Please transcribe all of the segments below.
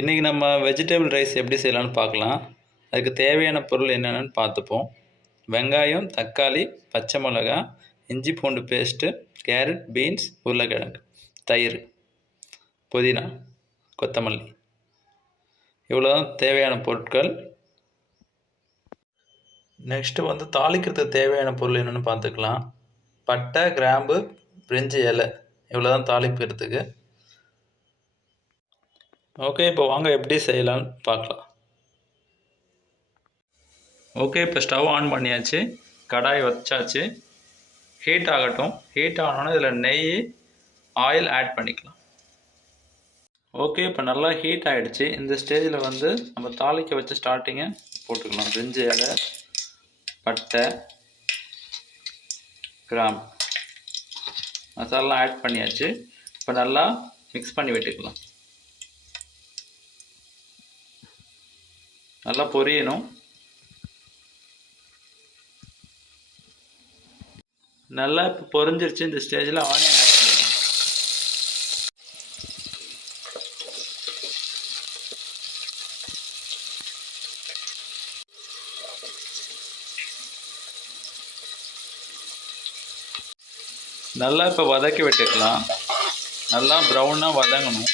இன்றைக்கி நம்ம vegetable rice எப்படி செய்யலான்னு பார்க்கலாம். அதுக்கு தேவையான பொருள் என்னென்னு பார்த்துப்போம். வெங்காயம், தக்காளி, பச்சை மிளகா, இஞ்சி பூண்டு பேஸ்ட்டு, கேரட், பீன்ஸ், உருளைக்கிழங்கு, தயிர், புதினா, கொத்தமல்லி, இவ்வளோதான் தேவையான பொருட்கள். நெக்ஸ்ட்டு தாளிக்கிறதுக்கு தேவையான பொருள் என்னென்னு பார்த்துக்கலாம். பட்டை, கிராம்பு, பிரிஞ்சி இலை, இவ்வளோதான் தாளிக்கிறதுக்கு. ஓகே, இப்போ வாங்க எப்படி செய்யலான்னு பார்க்கலாம். ஓகே, இப்போ ஸ்டவ் ஆன் பண்ணியாச்சு, கடாய் வச்சாச்சு, ஹீட் ஆகட்டும். ஹீட் ஆனோன்னா இதில் நெய், ஆயில் ஆட் பண்ணிக்கலாம். ஓகே, இப்போ நல்லா ஹீட் ஆகிடுச்சு. இந்த ஸ்டேஜில் நம்ம தாளிக்க வச்சு ஸ்டார்டிங்கை போட்டுக்கலாம். பிரிஞ்சி இலை, பட்டை, கிராம்பு, மசாலாம் ஆட் பண்ணியாச்சு. இப்போ நல்லா மிக்ஸ் பண்ணி விட்டுக்கலாம். நல்லா பொரியணும். நல்லா இப்போ பொரிஞ்சிருச்சு. இந்த ஸ்டேஜில் ஆனியன் ஆட் பண்ணலாம். நல்லா இப்போ வதக்கி விட்டுக்கலாம். நல்லா ப்ரௌனாக வதங்கணும்.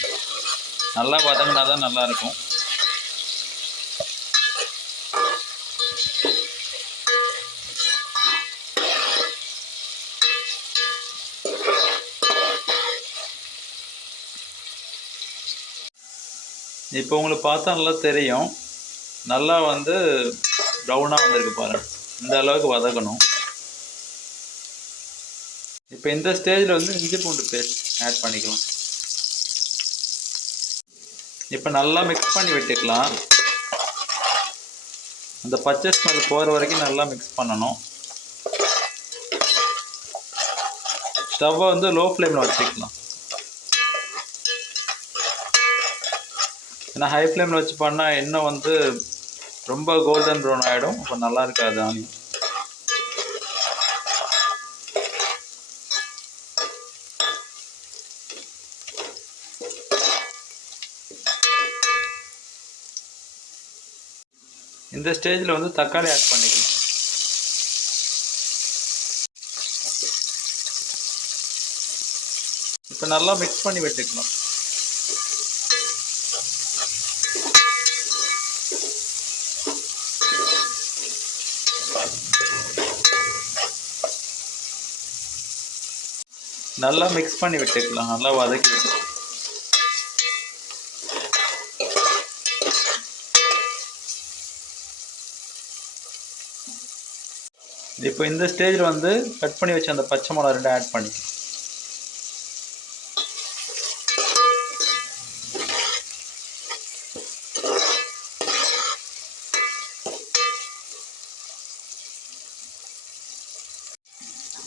நல்லா வதங்கினா தான் நல்லாயிருக்கும். இப்போ உங்களுக்கு பார்த்தா நல்லா தெரியும். நல்லா ப்ரௌனாக வந்திருக்கு பாருங்கள். இந்த அளவுக்கு வதக்கணும். இப்போ இந்த ஸ்டேஜில் இஞ்சி பூண்டு பேஸ்ட் ஆட் பண்ணிக்கலாம். இப்போ நல்லா மிக்ஸ் பண்ணி விட்டுக்கலாம். அந்த பச்சை ஸ்மெல் போகிற வரைக்கும் நல்லா மிக்ஸ் பண்ணணும். ஸ்டவ்வை லோ ஃப்ளேமில் வச்சுக்கலாம். ஏன்னா ஹை ஃப்ளேமில் வச்சு பண்ணால் இன்னும் ரொம்ப கோல்டன் ப்ரௌன் ஆகிடும். இப்போ நல்லா இருக்காது ஆனியன். இந்த ஸ்டேஜில் தக்காளி ஆட் பண்ணிக்கலாம். இப்போ நல்லா மிக்ஸ் பண்ணி விட்டுக்கலாம். நல்லா மிக்ஸ் பண்ணி விட்டுக்கலாம். நல்லா வதக்கி விட்டுக்கலாம். இப்போ இந்த ஸ்டேஜில் கட் பண்ணி வச்ச அந்த பச்சை மிளகா 2 ஆட் பண்ணிக்கலாம்.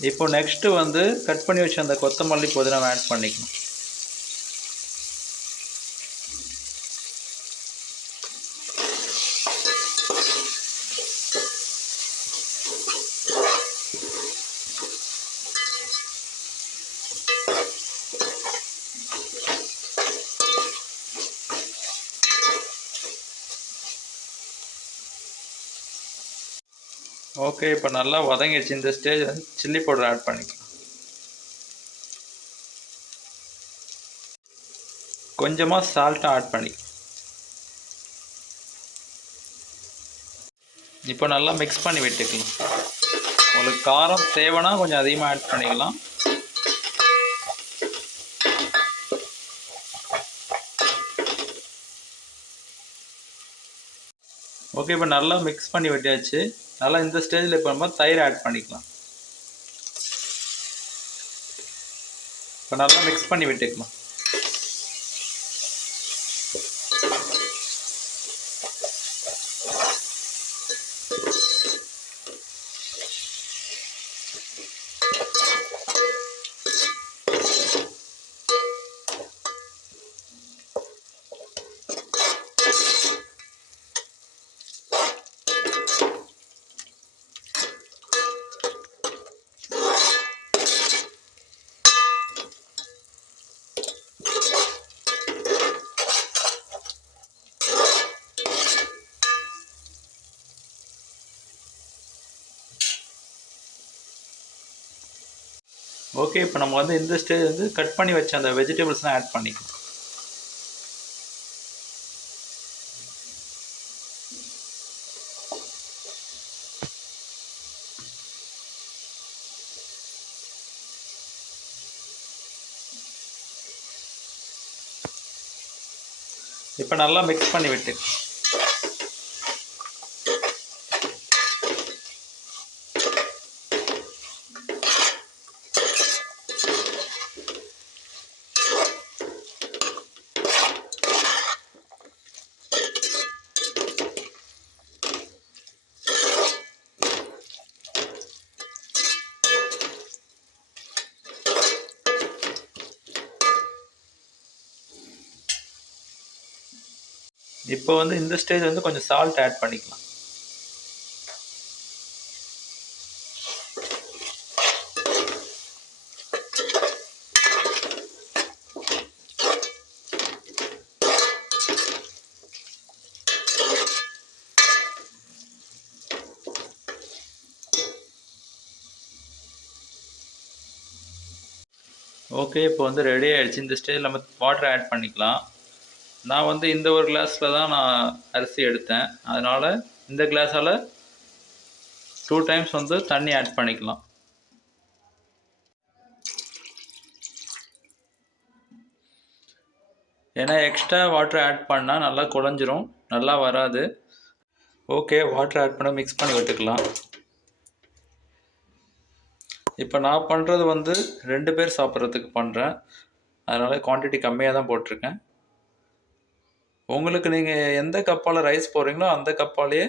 இப்போ நெக்ஸ்ட்டு கட் பண்ணி வச்ச அந்த கொத்தமல்லி, புதினா ஆட் பண்ணிக்கணும். ஓகே, இப்போ நல்லா வதங்கிடுச்சு. இந்த ஸ்டேஜ் சில்லி பவுடர் ஆட் பண்ணிக்கலாம். கொஞ்சமாக சால்ட்டாக ஆட் பண்ணிக்கலாம். இப்போ நல்லா மிக்ஸ் பண்ணி விட்டுக்கலாம். உங்களுக்கு காரம் தேவைன்னா கொஞ்சம் அதிகமாக ஆட் பண்ணிக்கலாம். ஓகே, இப்போ நல்லா மிக்ஸ் பண்ணி விட்டாச்சு. நல்லா இந்த ஸ்டேஜில் இப்போ நம்ம தயிர் ஆட் பண்ணிக்கலாம். இப்போ நல்லா மிக்ஸ் பண்ணி விட்டுக்கலாம். ஓகே, இப்போ நம்ம வந்து இந்த ஸ்டேஜ் வந்து கட் பண்ணி வச்ச அந்த வெஜிடபிள்ஸ்லாம் ஆட் பண்ணிக்கலாம். இப்போ நல்லா மிக்ஸ் பண்ணி விட்டு இப்போ வந்து இந்த ஸ்டேஜ் வந்து கொஞ்சம் சால்ட் ஆட் பண்ணிக்கலாம். ஓகே, இப்போ வந்து ரெடி ஆகிடுச்சு. இந்த ஸ்டேஜில் நம்ம வாட்டர் ஆட் பண்ணிக்கலாம். நான் வந்து இந்த ஒரு கிளாஸில் தான் நான் அரிசி எடுத்தேன். அதனால் இந்த கிளாஸால் 2 டைம்ஸ் வந்து தண்ணி ஆட் பண்ணிக்கலாம். ஏன்னா எக்ஸ்ட்ரா வாட்டர் ஆட் பண்ணால் நல்லா குழஞ்சிரும், நல்லா வராது. ஓகே, வாட்டர் ஆட் பண்ண மிக்ஸ் பண்ணி விட்டுக்கலாம். இப்போ நான் பண்ணுறது வந்து 2 பேர் சாப்பிட்றதுக்கு பண்ணுறேன். அதனால் குவான்டிட்டி கம்மியாக தான் போட்டிருக்கேன். உங்களுக்கு நீங்கள் எந்த கப்பால் ரைஸ் போடுறீங்களோ அந்த கப்பாலேயே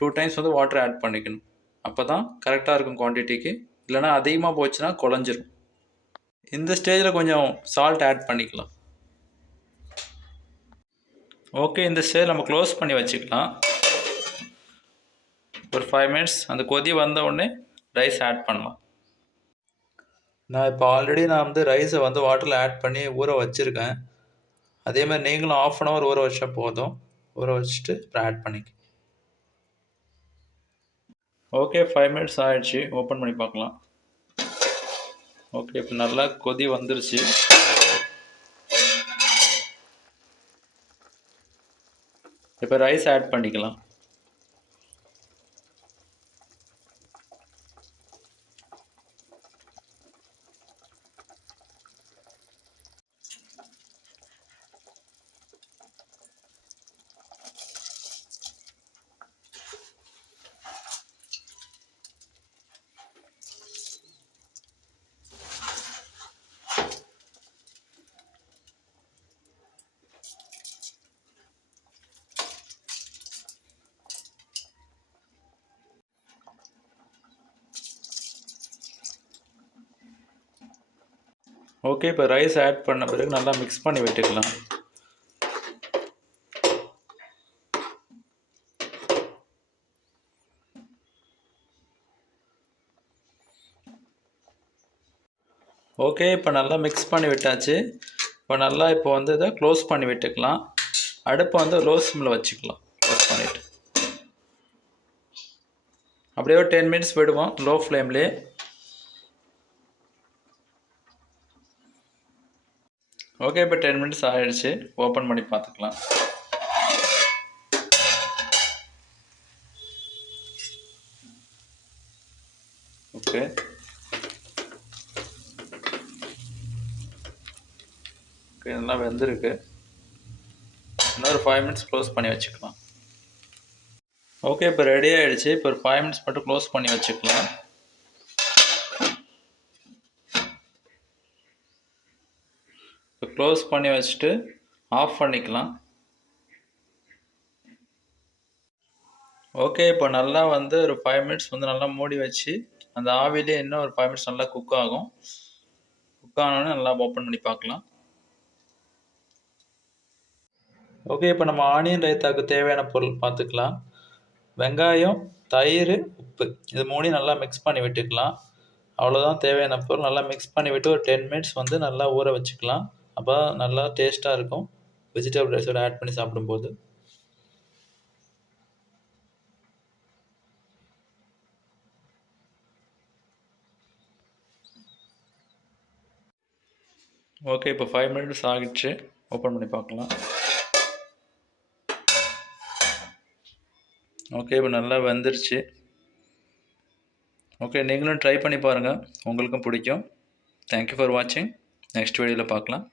2 டைம்ஸ் வந்து வாட்டர் ஆட் பண்ணிக்கணும். அப்போ தான் கரெக்டாக இருக்கும் குவான்டிட்டிக்கு. இல்லைனா அதிகமாக போச்சுன்னா குழஞ்சிரும். இந்த ஸ்டேஜில் கொஞ்சம் சால்ட் ஆட் பண்ணிக்கலாம். ஓகே, இந்த ஸ்டேஜ் நம்ம க்ளோஸ் பண்ணி வச்சுக்கலாம். ஒரு 5 மினிட்ஸ் அந்த கொதி வந்த உடனே ரைஸ் ஆட் பண்ணலாம். நான் இப்போ ஆல்ரெடி வந்து ரைஸை வந்து வாட்டரில் ஆட் பண்ணி ஊற வச்சுருக்கேன். அதே மாதிரி நீங்களும் 1/2 அன் ஹவர் ஊற வச்சா போதும். ஊற வச்சுட்டு அப்புறம் ஆட் பண்ணிக்க. ஓகே, 5 மினிட்ஸ் ஆகிடுச்சு. ஓப்பன் பண்ணி பார்க்கலாம். ஓகே, இப்போ நல்லா கொதி வந்துருச்சு. இப்போ ரைஸ் ஆட் பண்ணிக்கலாம். ஓகே, இப்போ ரைஸ் ஆட் பண்ண பிறகு நல்லா மிக்ஸ் பண்ணி விட்டுக்கலாம். ஓகே, இப்போ நல்லா மிக்ஸ் பண்ணி விட்டாச்சு. இப்போ வந்து இதை க்ளோஸ் பண்ணி விட்டுக்கலாம். அடுப்பை வந்து லோ சிம்மில் வச்சுக்கலாம். க்ளோஸ் பண்ணிவிட்டு அப்படியே ஒரு 10 மினிட்ஸ் விடுவோம் லோ ஃப்ளேம்லேயே. ஓகே, இப்போ 10 மினிட்ஸ் ஆகிடுச்சு. ஓப்பன் பண்ணி பார்த்துக்கலாம். ஓகே, ஓகே, நல்லா வெந்திருக்கு. இன்னொரு 5 மினிட்ஸ் க்ளோஸ் பண்ணி வச்சுக்கலாம். ஓகே, இப்போ ரெடி ஆகிடுச்சு. இப்போ ஒரு 5 மினிட்ஸ் மட்டும் க்ளோஸ் பண்ணி வச்சுக்கலாம். இப்போ க்ளோஸ் பண்ணி வச்சுட்டு ஆஃப் பண்ணிக்கலாம். ஓகே, இப்போ நல்லா வந்து ஒரு 5 மினிட்ஸ் வந்து நல்லா மூடி வச்சு அந்த ஆவிலே இன்னும் ஒரு 5 மினிட்ஸ் நல்லா குக் ஆகும். குக் ஆனோடனே நல்லா ஓப்பன் பண்ணி பார்க்கலாம். ஓகே, இப்போ நம்ம ஆனியன் ரைத்தாக்கு தேவையான பொருள் பார்த்துக்கலாம். வெங்காயம், தயிர், உப்பு இது 3 நல்லா மிக்ஸ் பண்ணி விட்டுக்கலாம். அவ்வளோதான் தேவையான பொருள். நல்லா மிக்ஸ் பண்ணி விட்டு ஒரு 10 மினிட்ஸ் வந்து நல்லா ஊற வச்சுக்கலாம். அப்போ நல்லா டேஸ்ட்டாக இருக்கும் வெஜிடபிள் ரைஸோட ஆட் பண்ணி சாப்பிடும்போது. ஓகே, இப்போ 5 மினிட்ஸ் ஆகிடுச்சு. ஓப்பன் பண்ணி பார்க்கலாம். ஓகே, இப்போ நல்லா வெந்துருச்சு. ஓகே, நீங்களும் ட்ரை பண்ணி பாருங்கள், உங்களுக்கும் பிடிக்கும். தேங்க்யூ ஃபார் வாட்சிங். நெக்ஸ்ட் வீடியோவில் பார்க்கலாம்.